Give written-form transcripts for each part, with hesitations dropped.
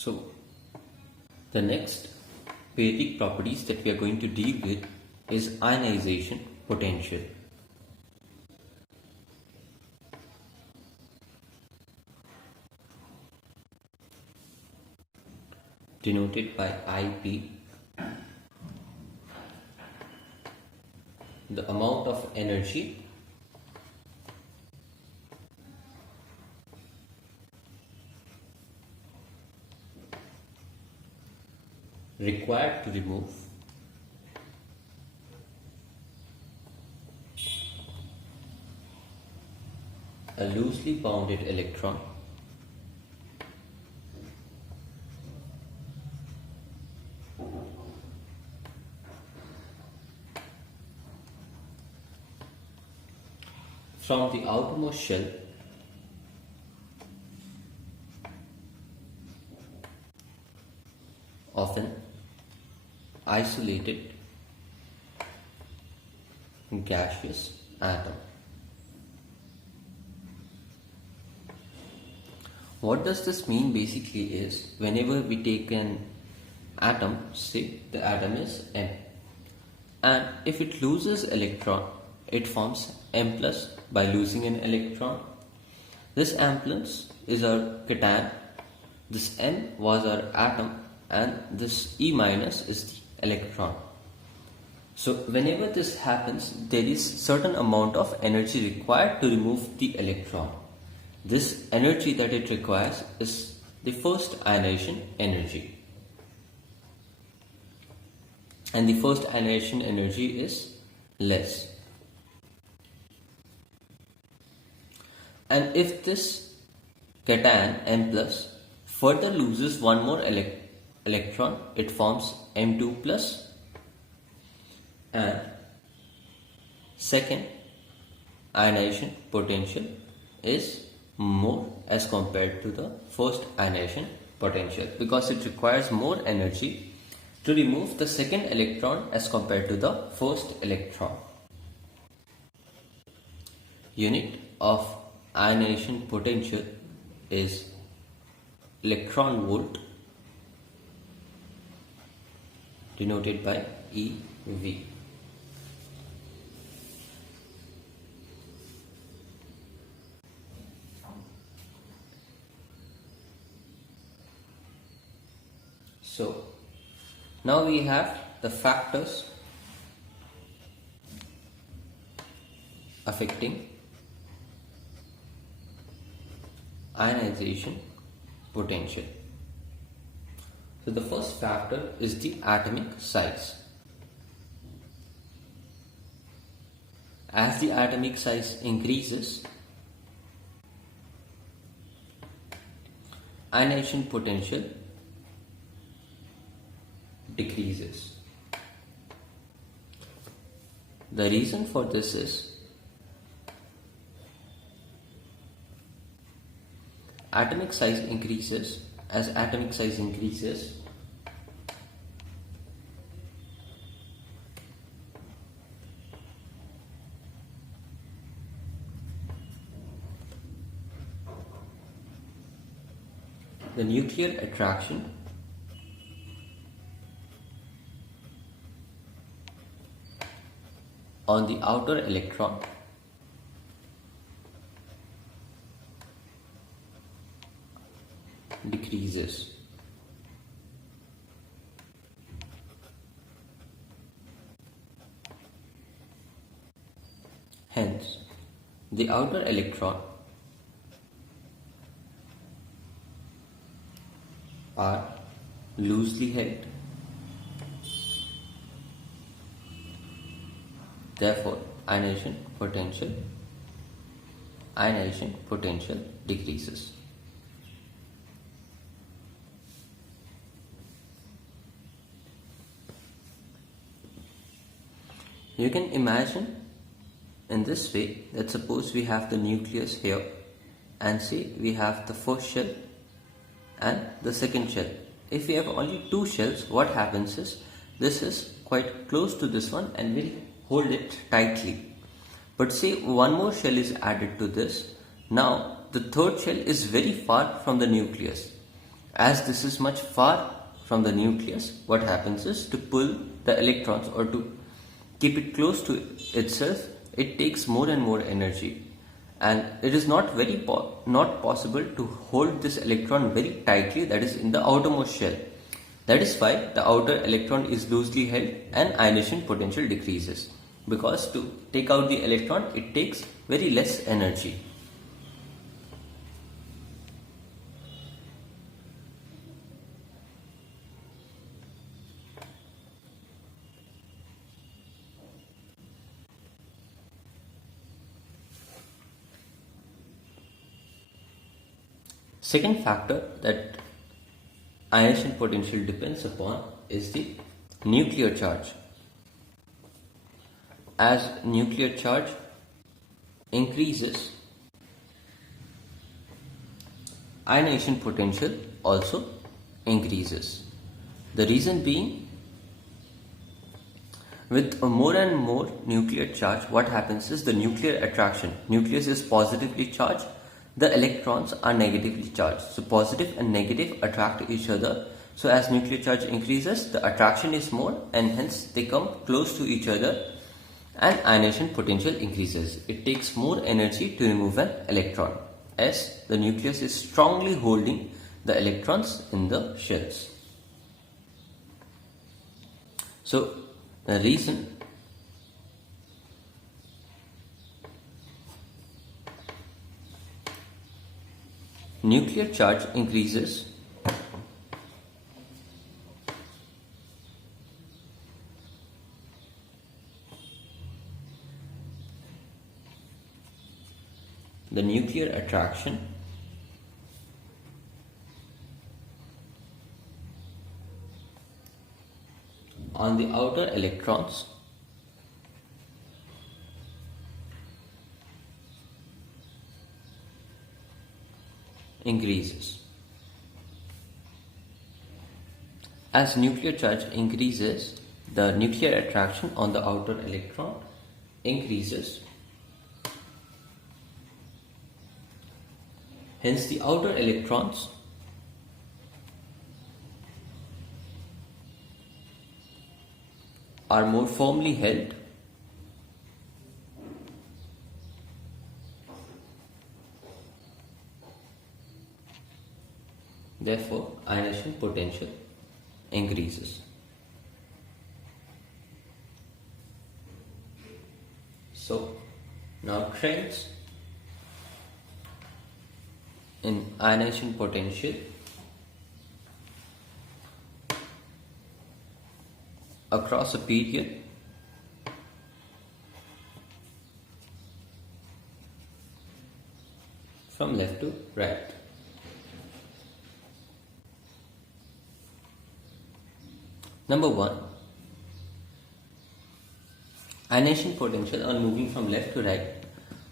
So the next periodic properties that we are going to deal with is ionization potential. Denoted by IP, the amount of energy required to remove a loosely bounded electron from the outermost shell of an isolated gaseous atom. What does this mean basically is, whenever we take an atom, say the atom is M, and if it loses electron, it forms M plus by losing an electron. This M plus is our cation, this M was our atom, and this E minus is the electron. So whenever this happens, there is certain amount of energy required to remove the electron. This energy that it requires is the first ionization energy. And the first ionization energy is less. And if this cation M plus further loses one more electron, it forms M2 plus, and second ionization potential is more as compared to the first ionization potential, because it requires more energy to remove the second electron as compared to the first electron. Unit of ionization potential is electron volt, denoted by EV. So now we have the factors affecting ionization potential. So the first factor is the atomic size. As the atomic size increases, ionization potential decreases. The reason for this is atomic size increases. As atomic size increases, the nuclear attraction on the outer electron decreases. Hence, the outer electron are loosely held. Therefore, ionization potential decreases. You can imagine in this way that suppose we have the nucleus here, and say we have the first shell and the second shell. If we have only two shells, what happens is this is quite close to this one and we'll hold it tightly. But say one more shell is added to this. Now the third shell is very far from the nucleus. As this is much far from the nucleus, what happens is to pull the electrons or to keep it close to itself, it takes more and more energy, and it is not not possible to hold this electron very tightly, that is in the outermost shell. That is why the outer electron is loosely held and ionization potential decreases, because to take out the electron it takes very less energy. Second factor that ionization potential depends upon is the nuclear charge. As nuclear charge increases, ionization potential also increases. The reason being, with more and more nuclear charge, what happens is the nuclear attraction. Nucleus is positively charged, the electrons are negatively charged. So positive and negative attract each other. So as nuclear charge increases, the attraction is more and hence they come close to each other and ionization potential increases. It takes more energy to remove an electron as the nucleus is strongly holding the electrons in the shells. So the reason nuclear charge increases, the nuclear attraction on the outer electrons increases. As nuclear charge increases, the nuclear attraction on the outer electron increases. Hence, the outer electrons are more firmly held. Therefore, ionization potential increases. So, now trends in ionization potential across a period from left to right. Number 1, ionization potential on moving from left to right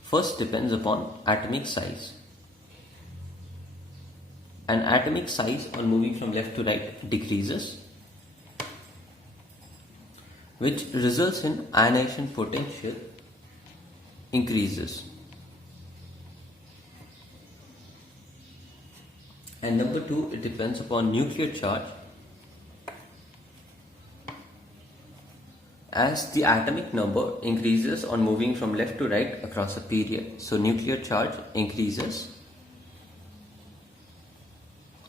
first depends upon atomic size. And atomic size on moving from left to right decreases, which results in ionization potential increases. And number 2, it depends upon nuclear charge. As the atomic number increases on moving from left to right across a period, so nuclear charge increases,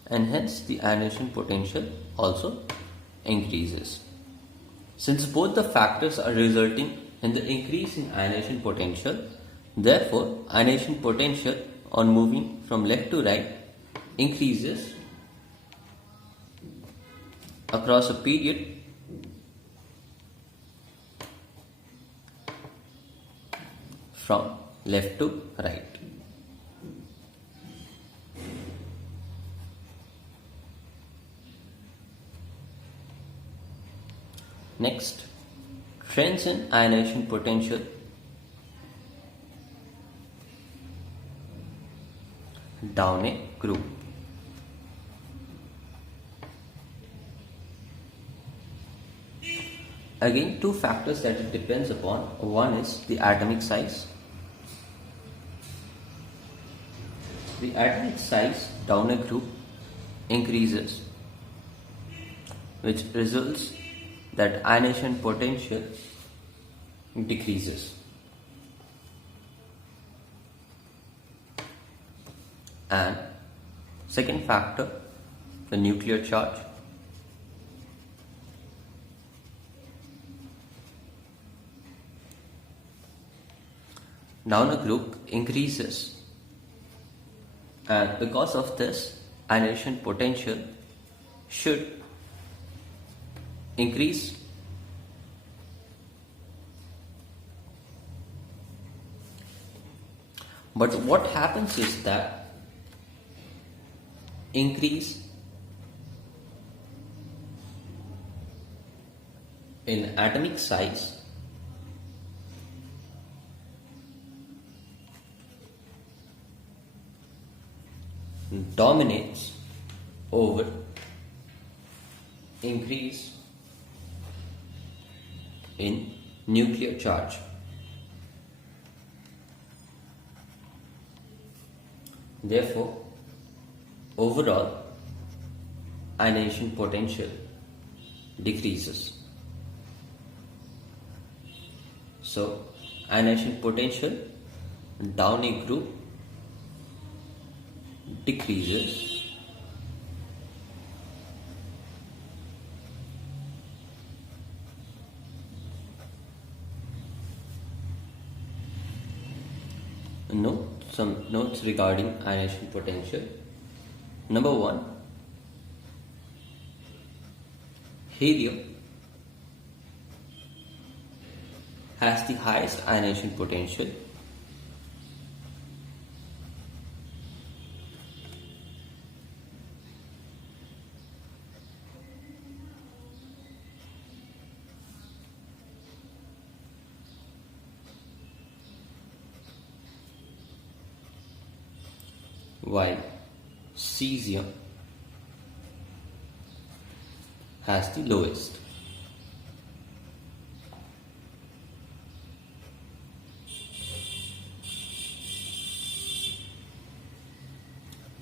and hence the ionization potential also increases. Since both the factors are resulting in the increase in ionization potential, therefore ionization potential on moving from left to right increases across a period from left to right. Next, trends in ionization potential down a group. Again, two factors that it depends upon. One is the atomic size. The atomic size down a group increases, which results that ionization potential decreases. And second factor, the nuclear charge. Down a group increases, and because of this, ionization potential should increase. But what happens is that increase in atomic size dominates over increase in nuclear charge. Therefore, overall ionization potential decreases. So, ionization potential down a group decreases, some notes regarding ionization potential. Number 1, helium has the highest ionization potential. While cesium has the lowest.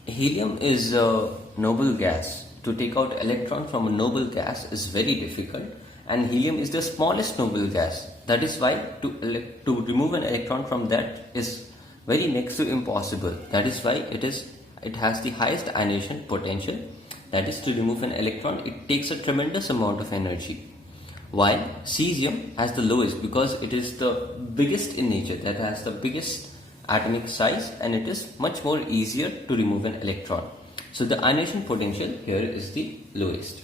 Helium is a noble gas. To take out electron from a noble gas is very difficult, and helium is the smallest noble gas. That is why to remove an electron from that is very next to impossible. That is why it has the highest ionization potential. That is, to remove an electron, it takes a tremendous amount of energy. While cesium has the lowest because it is the biggest in nature, that has the biggest atomic size, and it is much more easier to remove an electron. So the ionization potential here is the lowest.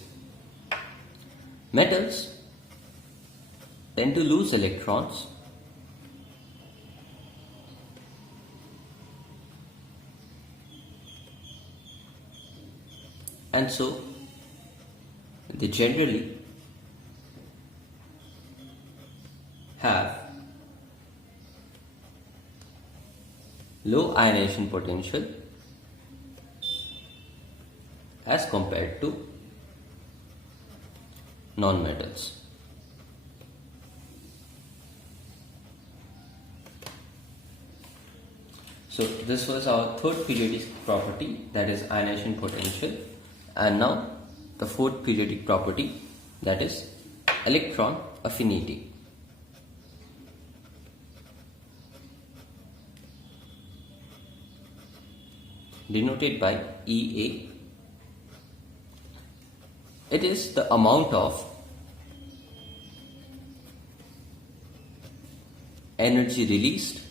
Metals tend to lose electrons and so they generally have low ionization potential as compared to non-metals. So this was our third periodic property, that is ionization potential. And now the fourth periodic property, that is electron affinity. Denoted by EA. It is the amount of energy released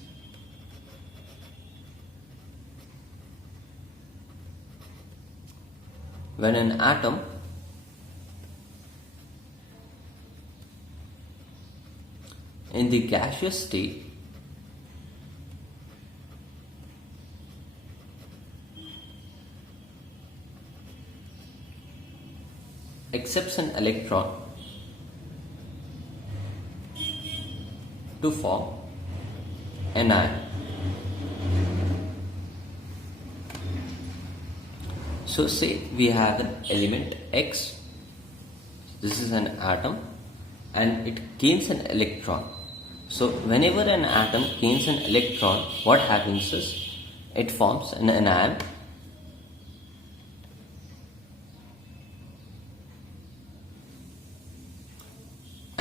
when an atom in the gaseous state accepts an electron to form an ion. So say we have an element X, this is an atom, and it gains an electron. So whenever an atom gains an electron, what happens is it forms an anion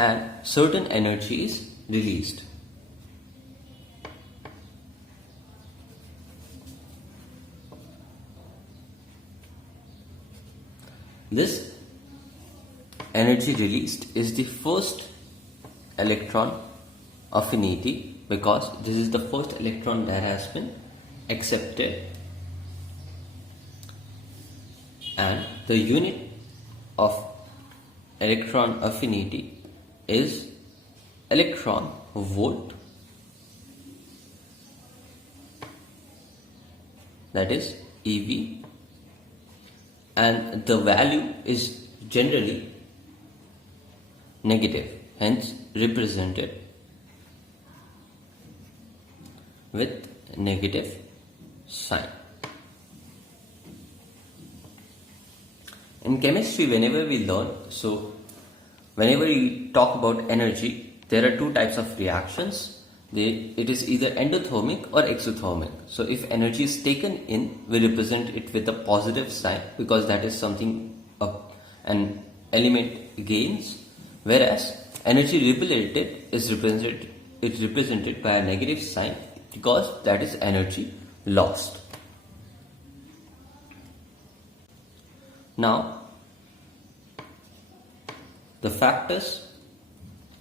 and certain energy is released. This energy released is the first electron affinity, because this is the first electron that has been accepted, and the unit of electron affinity is electron volt, that is EV, and the value is generally negative, hence represented with negative sign. In chemistry, whenever we talk about energy, there are two types of reactions. It is either endothermic or exothermic. So if energy is taken in, we represent it with a positive sign, because that is something an element gains, whereas energy repelled is represented by a negative sign, because that is energy lost. Now, the factors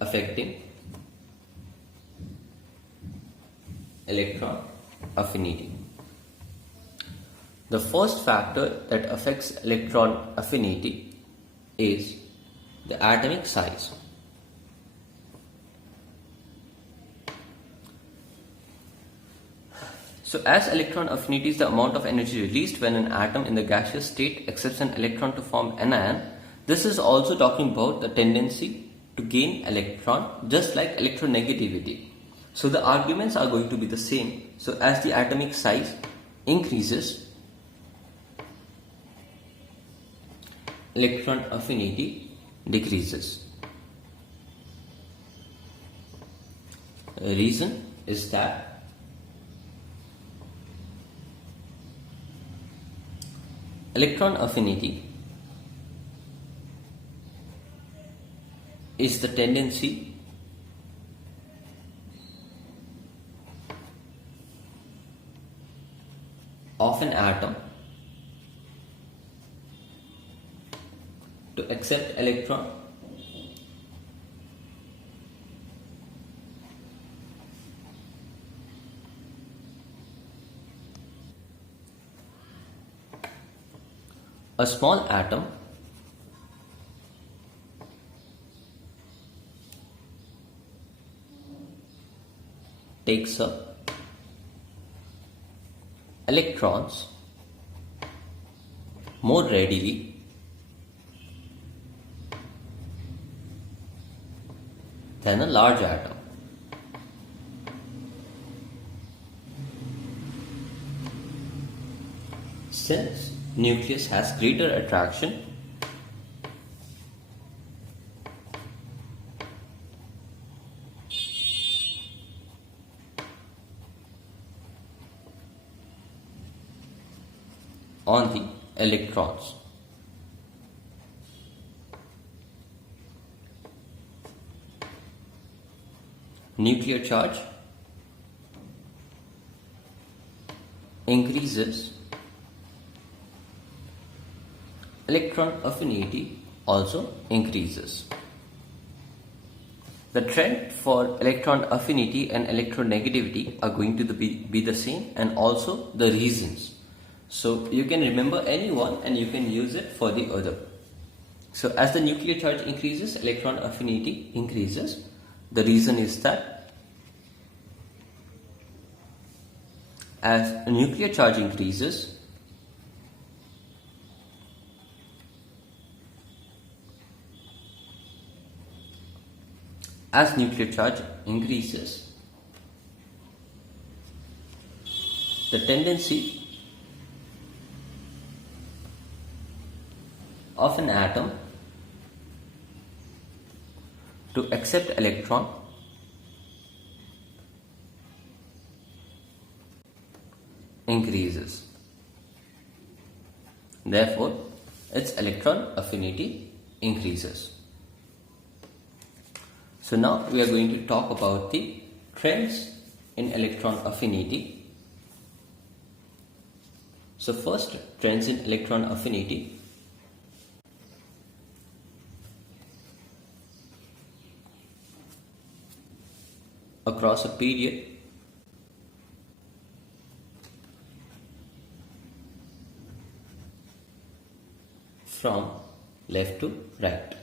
affecting electron affinity. The first factor that affects electron affinity is the atomic size. So as electron affinity is the amount of energy released when an atom in the gaseous state accepts an electron to form an ion, this is also talking about the tendency to gain electron, just like electronegativity. So the arguments are going to be the same. So as the atomic size increases, electron affinity decreases. The reason is that electron affinity is the tendency of an atom to accept electron a small atom takes up electrons more readily than a large atom. Since nucleus has greater attraction, on the electrons. Nuclear charge increases, electron affinity also increases. The trend for electron affinity and electronegativity are going to be the same, and also the reasons. So you can remember any one and you can use it for the other. So as the nuclear charge increases, electron affinity increases. The reason is that as nuclear charge increases, the tendency of an atom to accept electron increases. Therefore, its electron affinity increases. So now we are going to talk about the trends in electron affinity. So first, trends in electron affinity. Across a period from left to right.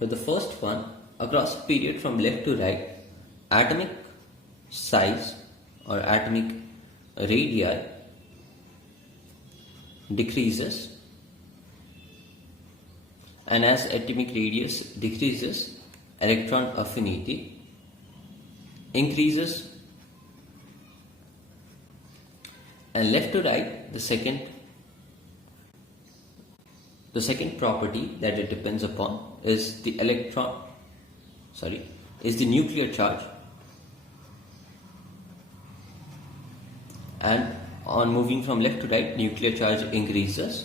With the first one, across a period from left to right, atomic size or atomic radii decreases, and as atomic radius decreases, electron affinity increases, and left to right, the second property that it depends upon is the nuclear charge, and on moving from left to right, nuclear charge increases,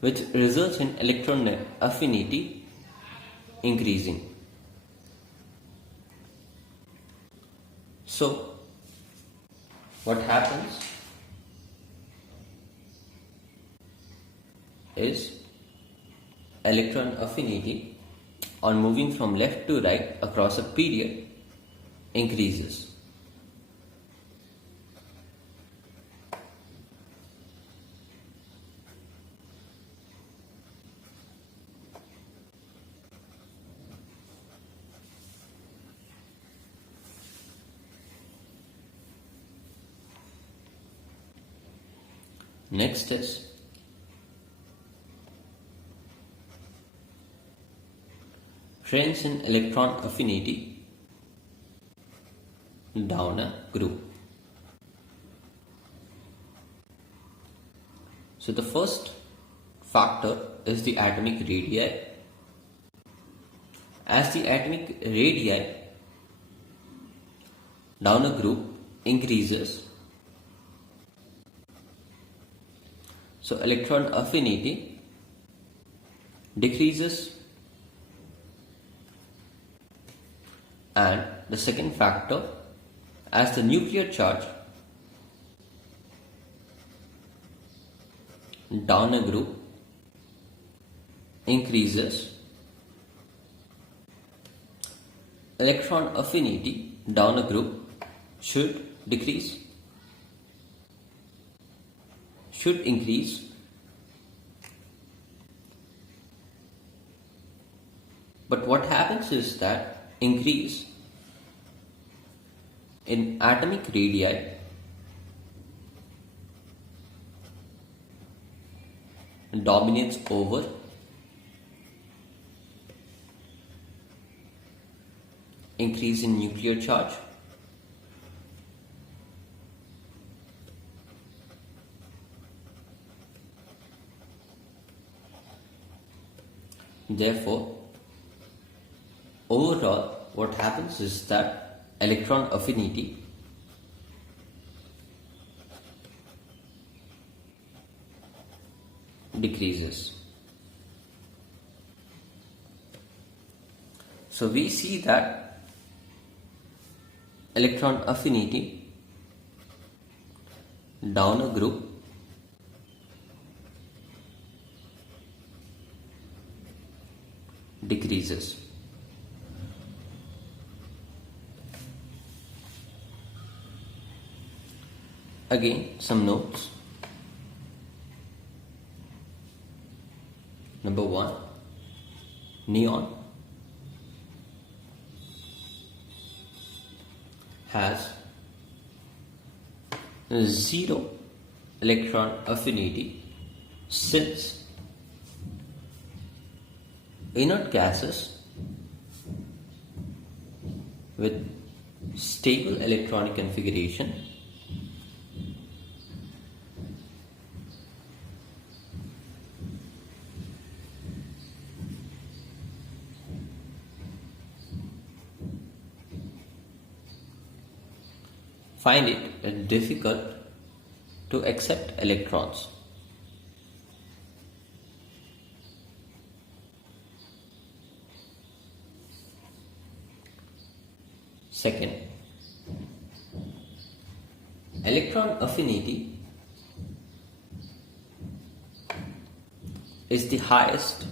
which results in electron affinity increasing. So what happens is electron affinity on moving from left to right across a period increases. Next is trends in electron affinity down a group. So the first factor is the atomic radii. As the atomic radii down a group increases, so electron affinity decreases, and the second factor, as the nuclear charge down a group increases, electron affinity down a group should increase, but what happens is that increase in atomic radii dominates over increase in nuclear charge. Therefore, overall, what happens is that electron affinity decreases. So we see that electron affinity down a group decreases. Again, some notes. Number 1, neon has 0 electron affinity since inert gases with stable electronic configuration find it difficult to accept electrons. Second, electron affinity is the highest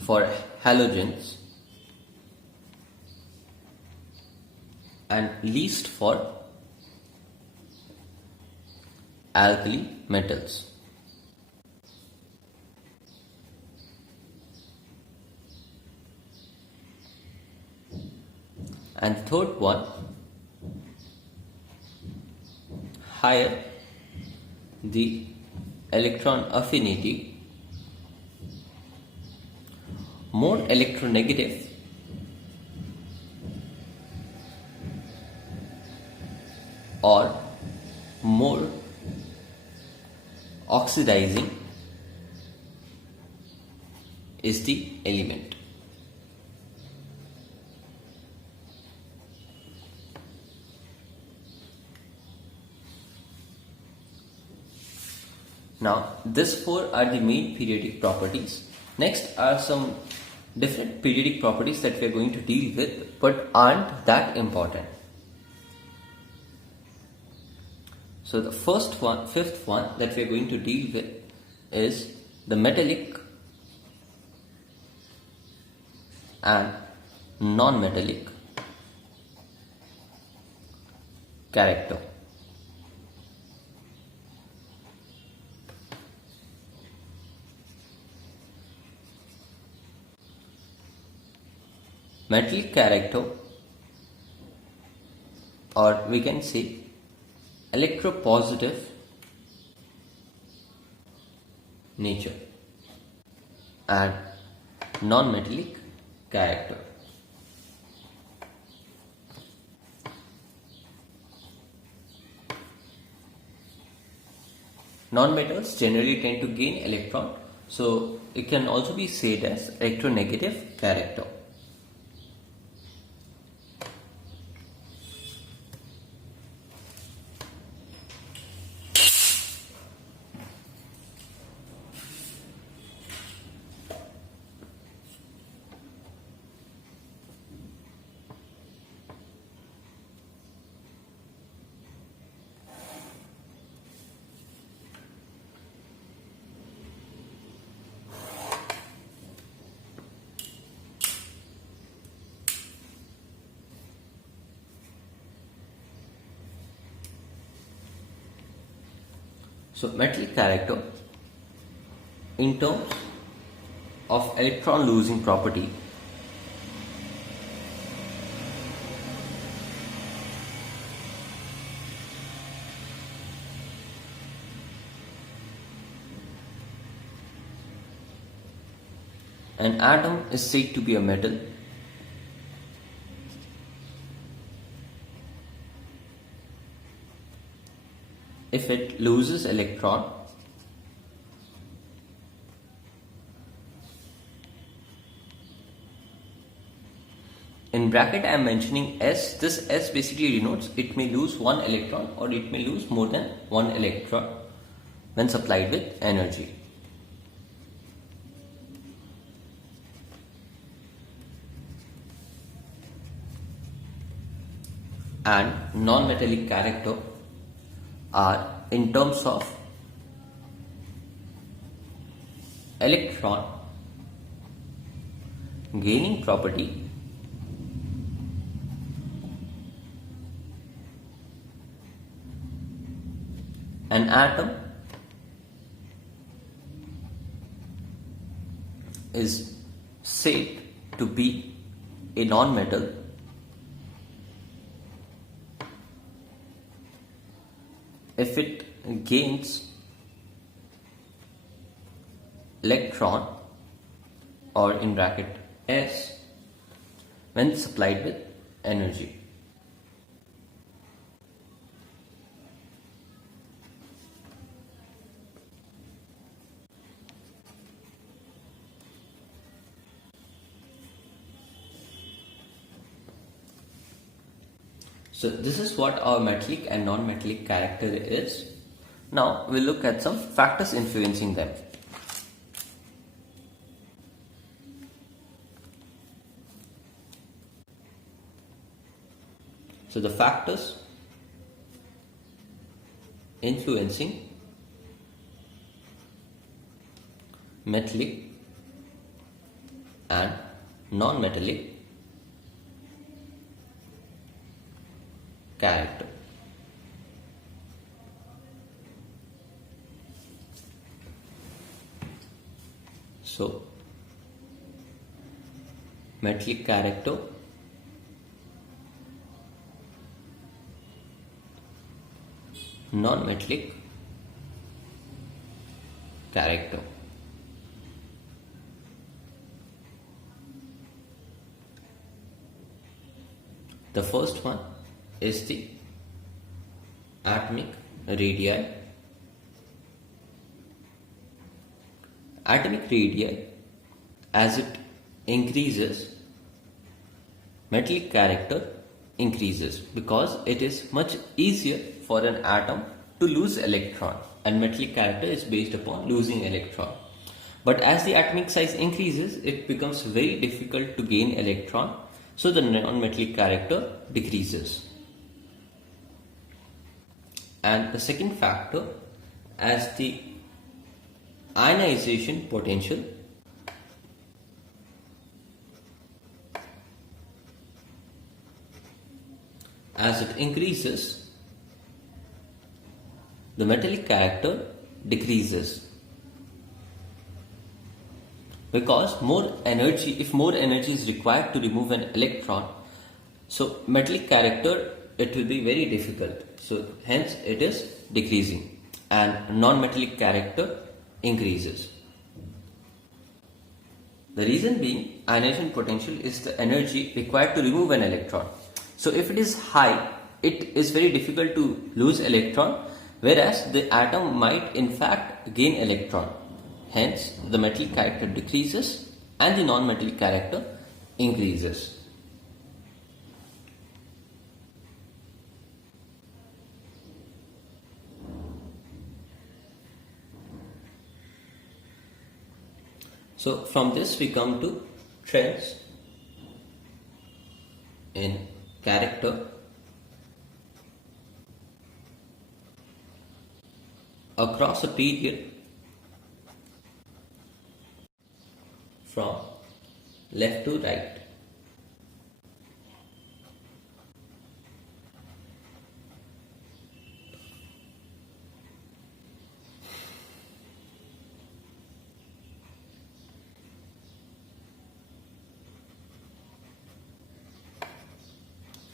for halogens and least for alkali metals. And third one, higher the electron affinity, more electronegative or more oxidizing is the element. Now, these four are the main periodic properties. Next are some different periodic properties that we are going to deal with but aren't that important. So the fifth one that we are going to deal with is the metallic and non-metallic character. Metallic character, or we can say electropositive nature, and non-metallic character. Non-metals generally tend to gain electron, so it can also be said as electronegative character. So metallic character, in terms of electron losing property, an atom is said to be a metal if it loses electron in bracket I am mentioning S. This S basically denotes it may lose one electron or it may lose more than one electron when supplied with energy. And non-metallic character are in terms of electron gaining property, an atom is said to be a non-metal if it gains electron, or in bracket S, when supplied with energy. So this is what our metallic and non-metallic character is. Now we'll look at some factors influencing them. So the factors influencing metallic and non-metallic character. So metallic character, non-metallic character. The first one is the atomic radii. Atomic radii, as it increases, metallic character increases, because it is much easier for an atom to lose electron, and metallic character is based upon losing electron. But as the atomic size increases, it becomes very difficult to gain electron, so the non-metallic character decreases. And the second factor, as the ionization potential as it increases, the metallic character decreases, because if more energy is required to remove an electron, so metallic character, it will be very difficult, so hence it is decreasing, and non-metallic character increases. The reason being, ionization potential is the energy required to remove an electron. So if it is high, it is very difficult to lose electron, whereas the atom might in fact gain electron. Hence, the metallic character decreases and the non-metallic character increases. So from this we come to trends in character across a period from left to right.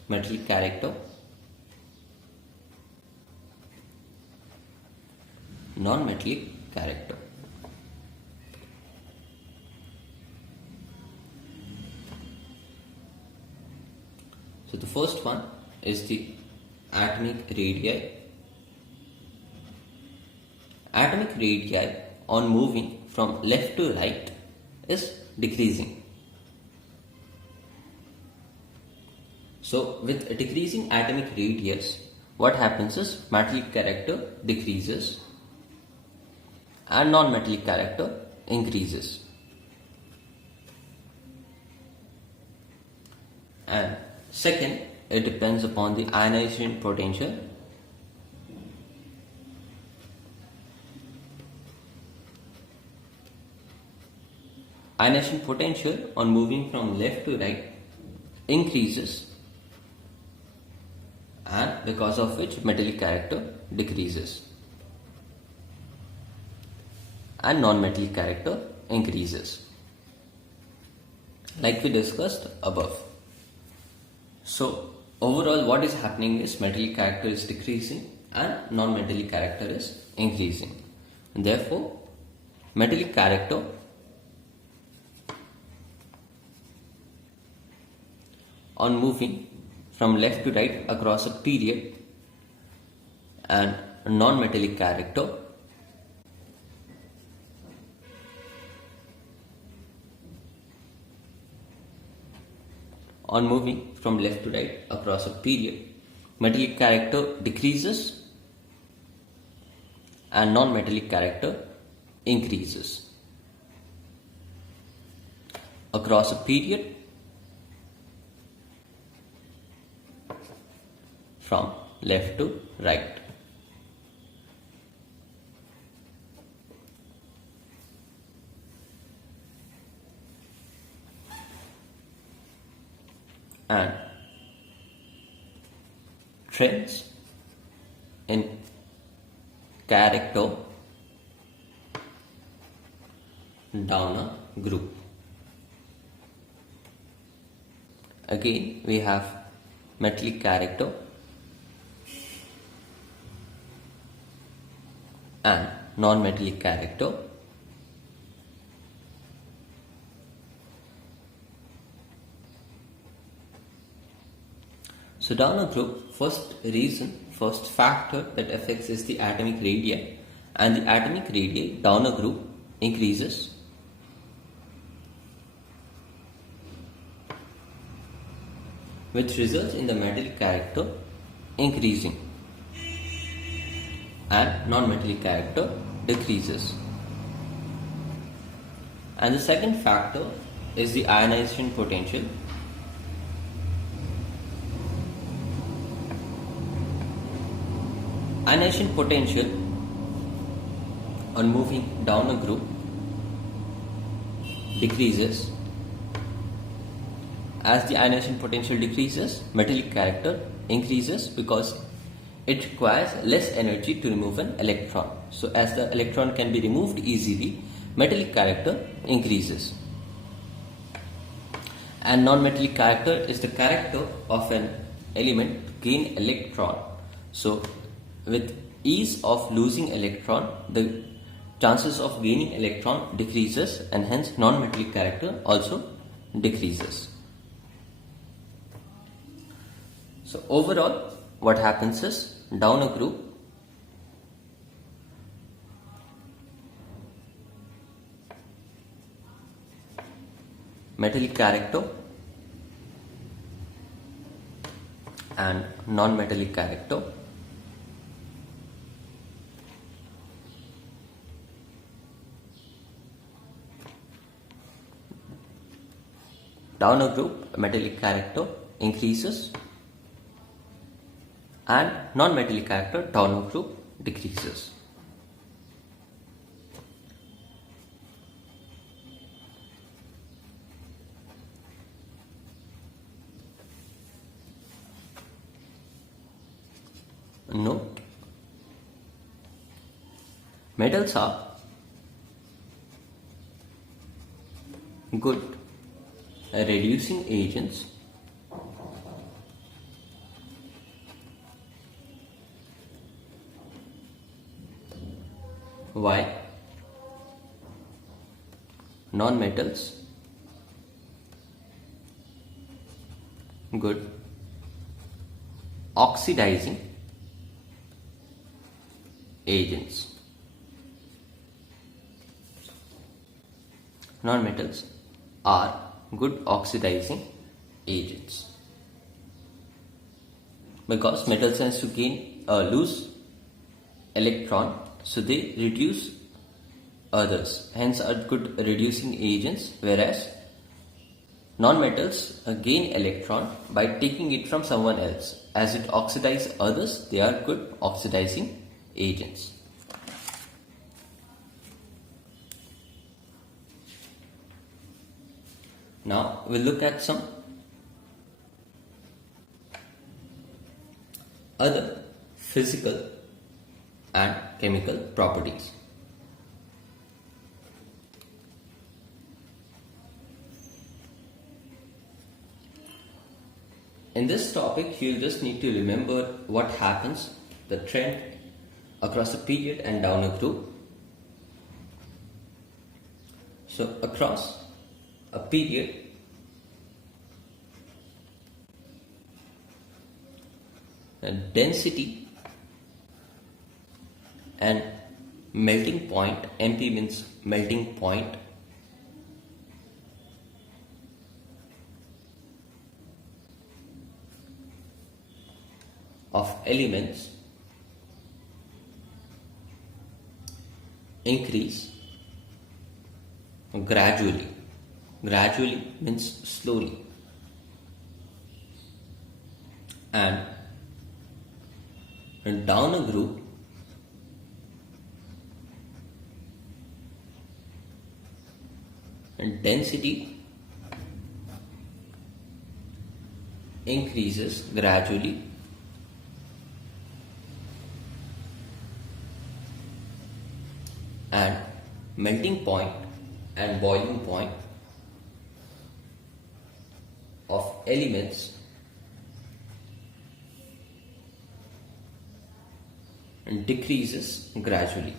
Metallic character, non-metallic character. So the first one is the atomic radii. Atomic radii on moving from left to right is decreasing. So with a decreasing atomic radius, what happens is metallic character decreases and non-metallic character increases. And second, it depends upon the ionization potential. Ionization potential on moving from left to right increases, and because of which metallic character decreases and non-metallic character increases, like we discussed above. So overall what is happening is metallic character is decreasing and non-metallic character is increasing, and therefore metallic character on moving from left to right across a period, and non-metallic character on moving from left to right across a period metallic character decreases and non-metallic character increases. Across a period from left to right. And trends in character down a group. Again, we have metallic character and non-metallic character. So down a group, first factor that affects is the atomic radii, and the atomic radii down a group increases which results in the metallic character increasing and non-metallic character decreases. And the second factor is the ionization potential. Ionization potential on moving down a group decreases. As the ionization potential decreases, metallic character increases because it requires less energy to remove an electron. So as the electron can be removed easily, metallic character increases. And non-metallic character is the character of an element to gain electron. So with ease of losing electron, the chances of gaining electron decreases, and hence non-metallic character also decreases. So overall, what happens is, down a group, metallic character and non-metallic character down a group, metallic character increases and non-metallic character down a group decreases. Note: metals are good reducing agents while non-metals good oxidizing agents. Non-metals are good oxidizing agents because metals tends to lose electron, so they reduce others, hence are good reducing agents, whereas non-metals gain electron by taking it from someone else. As it oxidizes others, they are good oxidizing agents. Now we'll look at some other physical and chemical properties. In this topic, you'll just need to remember what happens, the trend across a period and down a group. So across a period, density and melting point, MP means melting point, of elements increase gradually. Gradually means slowly. And down a group, and density increases gradually and melting point and boiling point of elements decreases gradually.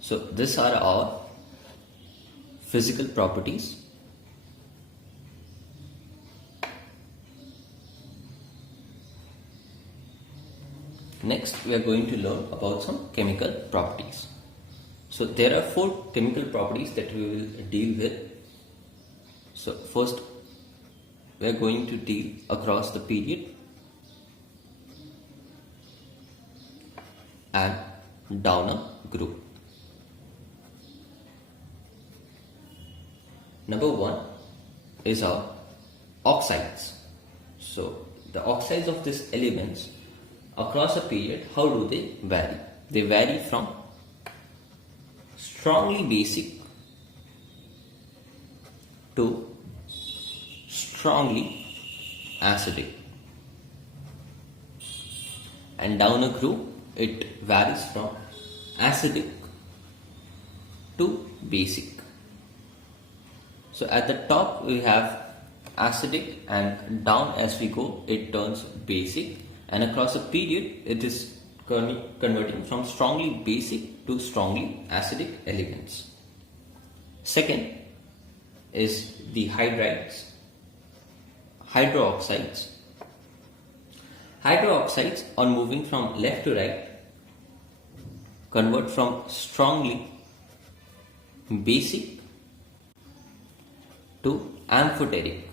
So these are our physical properties. Next, we are going to learn about some chemical properties. So there are 4 chemical properties that we will deal with. So first, we are going to deal across the period and down a group. Number 1 is our oxides. So the oxides of these elements across a period, how do they vary? They vary from strongly basic to strongly acidic. And down a group, it varies from acidic to basic. So at the top we have acidic, and down as we go it turns basic, and across a period it is converting from strongly basic to strongly acidic elements. Second is the hydrides, hydroxides. Hydroxides, on moving from left to right, convert from strongly basic to amphoteric.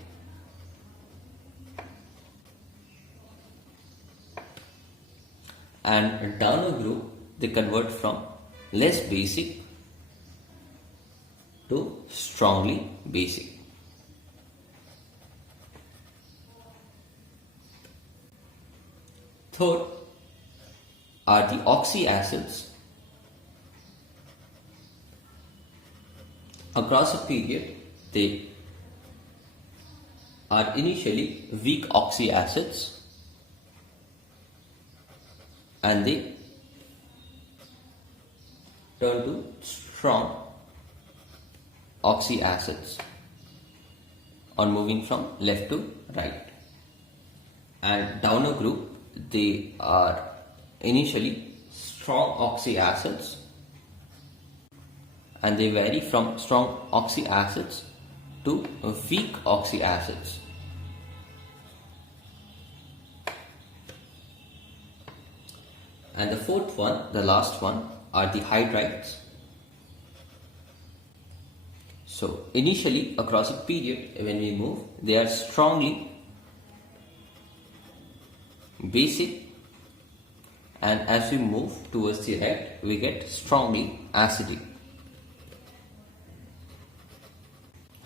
And down a group, they convert from less basic to strongly basic. Third are the oxyacids. Across a period, they are initially weak oxyacids and they turn to strong oxyacids on moving from left to right. And down a group, they are initially strong oxyacids and they vary from strong oxyacids to weak oxyacids. And the fourth one, the last one, are the hydrides. So initially across a period when we move, they are strongly basic, and as we move towards the right, we get strongly acidic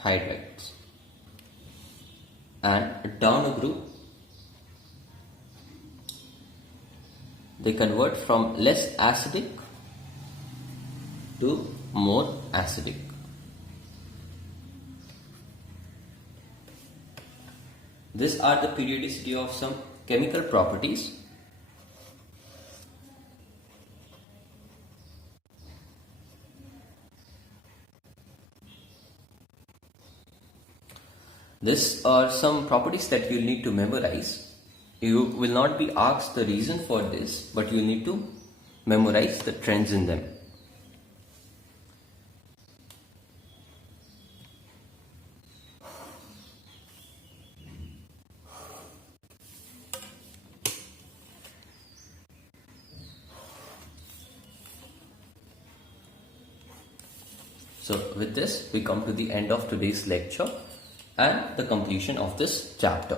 hydrides. And down a group, they convert from less acidic to more acidic. These are the periodicity of some chemical properties. These are some properties that you need to memorize. You will not be asked the reason for this, but you need to memorize the trends in them. So with this, we come to the end of today's lecture and the completion of this chapter.